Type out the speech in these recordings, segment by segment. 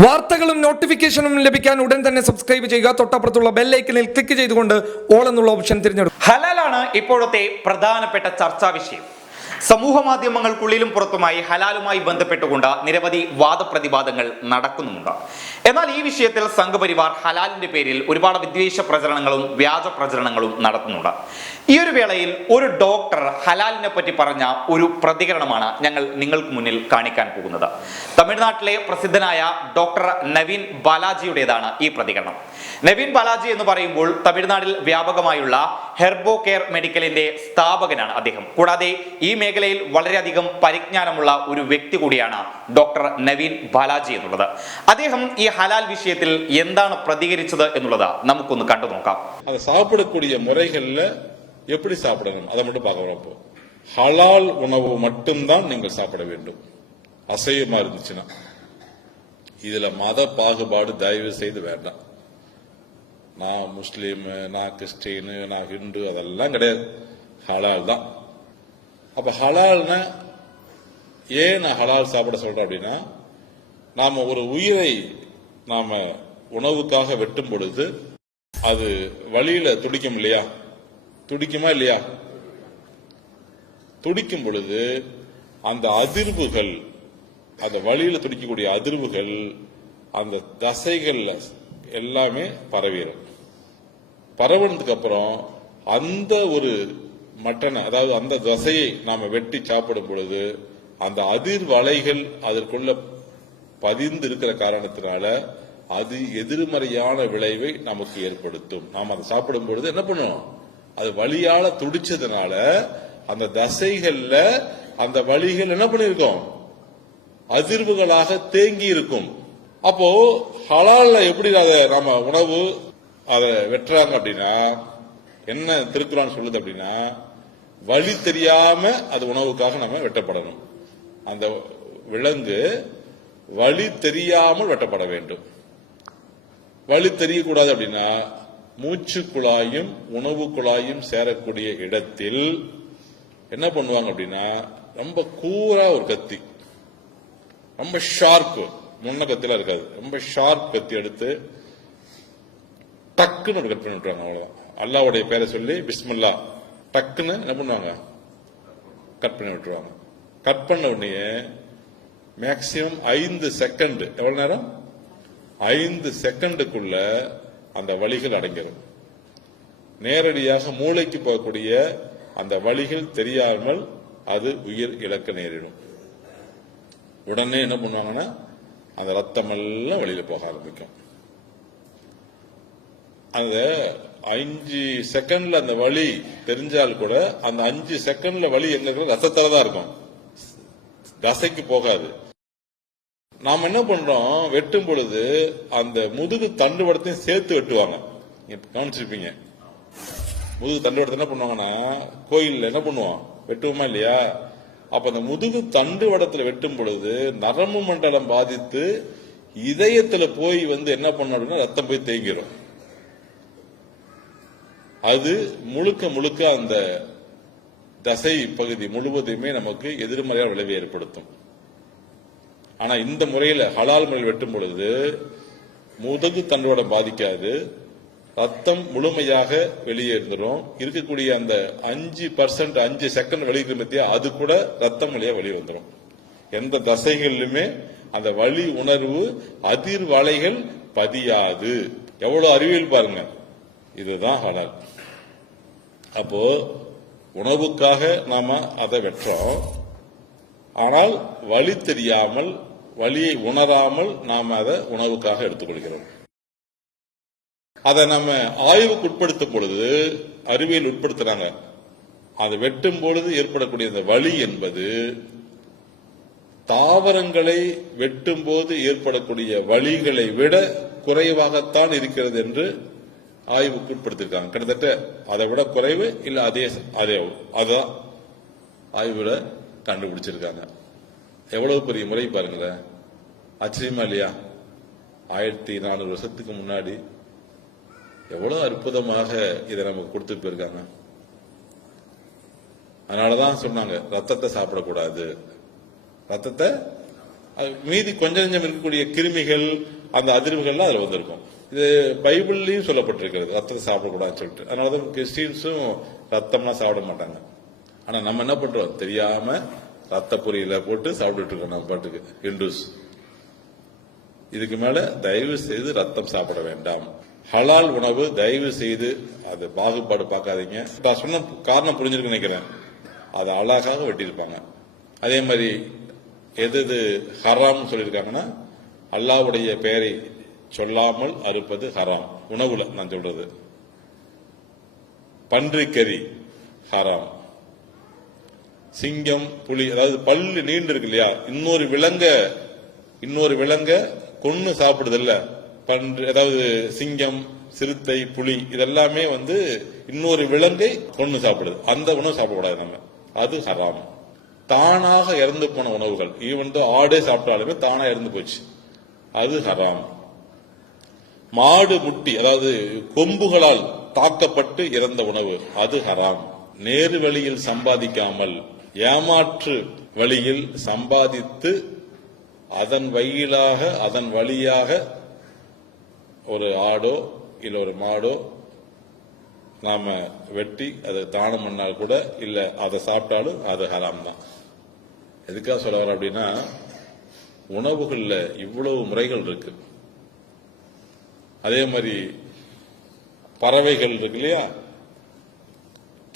വാർത്തകളും നോട്ടിഫിക്കേഷനും ലഭിക്കാൻ ഉടൻ തന്നെ സബ്സ്ക്രൈബ് ചെയ്യുക. തൊട്ടപ്പുറത്തുള്ള ബെൽ ഐക്കണിൽ ക്ലിക്ക് ചെയ്തുകൊണ്ട് ഓൾ എന്നുള്ള ഓപ്ഷൻ തിരഞ്ഞെടുക്കും. ഹലാലാണ് ഇപ്പോഴത്തെ പ്രധാനപ്പെട്ട ചർച്ചാ വിഷയം. സമൂഹ മാധ്യമങ്ങൾക്കുള്ളിലും പുറത്തുമായി ഹലാലുമായി ബന്ധപ്പെട്ടുകൊണ്ട് നിരവധി വാദപ്രതിവാദങ്ങൾ നടക്കുന്നുമുണ്ട്. എന്നാൽ ഈ വിഷയത്തിൽ സംഘപരിവാർ ഹലാലിന്റെ പേരിൽ ഒരുപാട് വിദ്വേഷ പ്രചരണങ്ങളും വ്യാജ പ്രചരണങ്ങളും നടത്തുന്നുണ്ട്. ഈ ഒരു വേളയിൽ ഒരു ഡോക്ടർ ഹലാലിനെ പറ്റി പറഞ്ഞ ഒരു പ്രതികരണമാണ് ഞങ്ങൾ നിങ്ങൾക്ക് മുന്നിൽ കാണിക്കാൻ പോകുന്നത്. തമിഴ്നാട്ടിലെ പ്രസിദ്ധനായ ഡോക്ടർ നവീൻ ബാലാജിയുടേതാണ് ഈ പ്രതികരണം. നവീൻ ബാലാജി എന്ന് പറയുമ്പോൾ തമിഴ്നാട്ടിൽ വ്യാപകമായുള്ള ഹെർബോ കെയർ മെഡിക്കലിന്റെ സ്ഥാപകനാണ് അദ്ദേഹം. കൂടാതെ ഈ മേഖലയിൽ വളരെയധികം പരിജ്ഞാനമുള്ള ഒരു വ്യക്തി കൂടിയാണ് ഡോക്ടർ നവീൻ ബാലാജി എന്നുള്ളത്. അദ്ദേഹം ഈ ഹലാൽ വിഷയത്തിൽ എന്താണ് പ്രതികരിച്ചത് എന്നുള്ളത് നമുക്കൊന്ന് കണ്ടു നോക്കാം. அது சாப்பிடக்கூடிய முறைகள்ல எப்படி சாப்பிடணும் அதை மட்டும் பார்க்க இப்போ ஹலால் உணவு மட்டும்தான் நீங்கள் சாப்பிட வேண்டும். அசைவமா இருந்துச்சுன்னா இதுல மத பாகுபாடு தயவு செய்து வேண்டாம். நான் முஸ்லீம், நான் கிறிஸ்டின், நான் ஹிந்து அதெல்லாம் கிடையாது. ஹலால் தான். அப்ப ஹலால்னா ஏன் நான் ஹலால் சாப்பிட சொல்றேன் அப்படின்னா, நாம ஒரு உயிரை நாம உணவுக்காக வெட்டும் பொழுது அது வழியில துடிக்கும் இல்லையா? துடிக்குமா இல்லையா? துடிக்கும் பொழுது அந்த அதிர்வுகள், அந்த வழியில துடிக்கக்கூடிய அதிர்வுகள் அந்த தசைகள்ல எல்லாமே பரவிடும். பரவுனதுக்கு அப்புறம் அந்த ஒரு மட்டனை, அதாவது அந்த தசையை நாம வெட்டி சாப்பிடும் பொழுது அந்த அதிர்வலைகள் அதற்குள்ள பதிந்து இருக்கிற காரணத்தினால அது எதிர்மறையான விளைவை நமக்கு ஏற்படுத்தும். நாம் அதை சாப்பிடும் பொழுது என்ன பண்ணுவோம், அது வலியால துடிச்சதுனால அந்த தசைகள்ல அந்த வலிகள் என்ன பண்ணிருக்கோம், அதிர்வுகளாக தேங்கி இருக்கும். அப்போ ஹலால்ல எப்படி அதை நம்ம உணவு அதை வெட்டுறாங்க அப்படின்னா, என்ன திருக்குறான் சொல்லுது அப்படின்னா, வழி தெரியாம அது உணவுக்காக நம்ம வெட்டப்படணும். அந்த விலங்கு வழி தெரியாமல் வெட்டப்பட வேண்டும். வழி தெரியக்கூடாது அப்படின்னா மூச்சு குழாயும் உணவு குழாயும் சேரக்கூடிய இடத்தில் என்ன பண்ணுவாங்க அப்படின்னா, ரொம்ப கூரா ஒரு கத்தி, ரொம்ப ஷார்ப், முன்ன கத்தில இருக்காது, ரொம்ப ஷார்ப் கத்தி எடுத்து டக்குன்னு ஒரு கட் பண்ணி விட்டுருவாங்க. அவ்வளவுதான். அல்லாவுடைய பேரை சொல்லி பிஸ்மில்லா டக்குன்னு என்ன பண்ணுவாங்க, கட் பண்ணி விட்டுருவாங்க. கட் பண்ண உடனே மேக்சிமம் 5 செகண்ட், எவ்வளவு நேரம், 5 செகண்டுக்குள்ள அந்த வலிகள் அடங்கிடும். நேரடியாக மூளைக்கு போகக்கூடிய அந்த வலிகள் தெரியாமல் அது உயிர் இழக்க நேரிடும். உடனே என்ன பண்ணுவாங்கன்னா அந்த ரத்தம் எல்லாம் வெளியில போக ஆரம்பிக்கும். அந்த 5 செகண்ட்ல அந்த வலி தெரிஞ்சால் கூட அந்த 5 செகண்ட்ல வலி எங்க ரத்தத்தால தான் இருக்கும், தசைக்கு போகாது. நாம என்ன பண்றோம், வெட்டும் பொழுது அந்த முதுகு தண்டுவடத்தையும் சேர்த்து வெட்டுவாங்க. கவனிச்சிருப்பீங்க, முதுகு தண்டுவடத்தை என்ன பண்ணுவாங்கன்னா, கோயில்ல என்ன பண்ணுவோம், வெட்டுவோமா இல்லையா? அப்ப அந்த முதுகு தண்டுவடத்துல வெட்டும் பொழுது நரம்பு மண்டலம் பாதித்து இதயத்துல போய் என்ன பண்ண, ரத்தம் போய் தேங்கிடும். அது முழுக்க முழுக்க அந்த தசை பகுதி முழுவதுமே நமக்கு எதிர்மறையான விளைவை ஏற்படுத்தும். ஆனா இந்த முறையில ஹலால் முறையில் வெட்டும் பொழுது முதுகு தண்டுவடம் பாதிக்காது, ரத்தம் முழுமையாக வெளியேறும். இருக்கக்கூடிய அந்த 5% 5 செகண்ட் வெளியிட்டு பத்தியா, அது கூட ரத்தம் வழியா வெளியே வந்துடும். எந்த தசைகளிலுமே அந்த வலி உணர்வு அதிர்வலைகள் பதியாது. எவ்வளவு அறிவியல் பாருங்க. இதுதான் ஹலால். அப்போ உணவுக்காக நாம அதை வெற்றோம், ஆனால் வலி தெரியாமல், வலியை உணராமல் நாம அதை உணவுக்காக எடுத்துக்கொள்கிறோம். அதை நம்ம ஆய்வுக்கு உட்படுத்தும் பொழுது, அறிவியல் உட்படுத்துறாங்க, அதை வெட்டும் பொழுது ஏற்படக்கூடிய அந்த வலி என்பது தாவரங்களை வெட்டும் போது ஏற்படக்கூடிய வலிகளை விட குறைவாகத்தான் இருக்கிறது என்று ஆய்வுக்கு உட்படுத்திருக்காங்க. கிட்டத்தட்ட அதை விட குறைவு இல்ல அதான் ஆய்வுல கண்டுபிடிச்சிருக்காங்க. எவ்வளவு பெரிய முறை பாருங்களேன், ஆச்சரியமா இல்லையா? 1400 வருஷத்துக்கு முன்னாடி எவ்வளவு அற்புதமாக இதை நமக்கு கொடுத்து போயிருக்காங்க. அதனாலதான் சொன்னாங்க ரத்தத்தை சாப்பிடக்கூடாது, ரத்தத்தை மீதி கொஞ்சம் கொஞ்சம் இருக்கக்கூடிய கிருமிகள் அந்த அதிர்வுகள்லாம் அதுல வந்திருக்கும். இது பைபிள்லயும் சொல்லப்பட்டிருக்கிறது ரத்தத்தை சாப்பிடக்கூடாதுன்னு சொல்லிட்டு. அதனாலதான் கிறிஸ்டின்ஸும் ரத்தம்லாம் சாப்பிட மாட்டாங்க. ஆனா நம்ம என்ன பண்றோம், தெரியாம ரத்த பொரியல போட்டு சாப்பிட்டுட்டு இருக்கோம் நம்ம பாட்டுக்கு இந்துஸ். இதுக்கு மேல தயவு செய்து ரத்தம் சாப்பிட வேண்டாம். ஹலால் உணவு தயவு செய்து அது பாகுபாடு பார்க்காதீங்க. நான் சொன்ன காரணம் புரிஞ்சிருக்கு நினைக்கிறேன். அதை அழகாக வெட்டியிருப்பாங்க. அதே மாதிரி எது எது ஹராம் சொல்லியிருக்காங்கன்னா, அல்லாஹ்வுடைய பெயரை சொல்லாமல் அறுப்பது ஹராம். உணவுல நான் சொல்றது பன்றிக்கறி ஹராம். சிங்கம், புலி, அதாவது பல்லு நீண்டு இருக்கு இல்லையா, இன்னொரு விலங்க கொன்னு சாப்பிடுது இல்ல பன்றி, அதாவது சிங்கம், சிறுத்தை, புலி இதெல்லாமே இன்னொரு விலங்கை கொன்னு சாப்பிடுது. அந்த உணவு சாப்பிடக்கூடாது நம்ம, அது ஹராம். தானாக இறந்து போன உணவுகள், ஈவன் ஆடே சாப்பிட்டாலுமே தானா இறந்து போச்சு, அது ஹராம். மாடு முட்டி, அதாவது கொம்புகளால் தாக்கப்பட்டு இறந்த உணவு, அது ஹராம். நேரு வழியில் சம்பாதிக்காமல் ஏமாற்று வழியில் சம்பாதித்து அதன் வழியாக ஒரு ஆடோ இல்ல ஒரு மாடோ நாம வெட்டி அதை தானம் பண்ணால் கூட இல்ல அதை சாப்பிட்டாலும் அது ஹராம் தான். எதுக்காக சொல்ல வர அப்படின்னா, உணவுகள்ல இவ்வளவு முறைகள் இருக்கு. அதே மாதிரி பறவைகள் இருக்கு இல்லையா,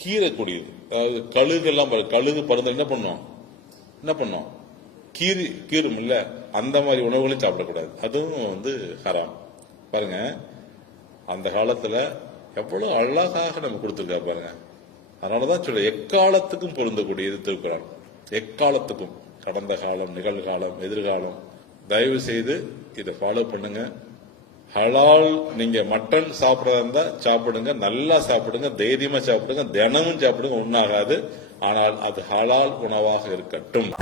கீரக்கூடியது, அதாவது கழுகுலாம், கழுகு பருந்து என்ன பண்ணும் கீரும் இல்ல, அந்த மாதிரி உணவுகளையும் சாப்பிடக்கூடாது, அதுவும் ஹராம். பாருங்க அந்த காலத்துல எவ்வளவு அழகாக நம்ம கொடுத்திருக்காரு பாருங்க. அதனாலதான் சொல்ல எக்காலத்துக்கும் பொருந்தக்கூடியது திருக்குறான். எக்காலத்துக்கும், கடந்த காலம், நிகழ்காலம், எதிர்காலம். தயவு செய்து இதை ஃபாலோ பண்ணுங்க. ஹலால், நீங்க மட்டன் சாப்பிடறதா இருந்தா சாப்பிடுங்க, நல்லா சாப்பிடுங்க, தைரியமா சாப்பிடுங்க, தினமும் சாப்பிடுங்க, ஒன்றாகாது. ஆனால் அது ஹலால் உணவாக இருக்கட்டும்.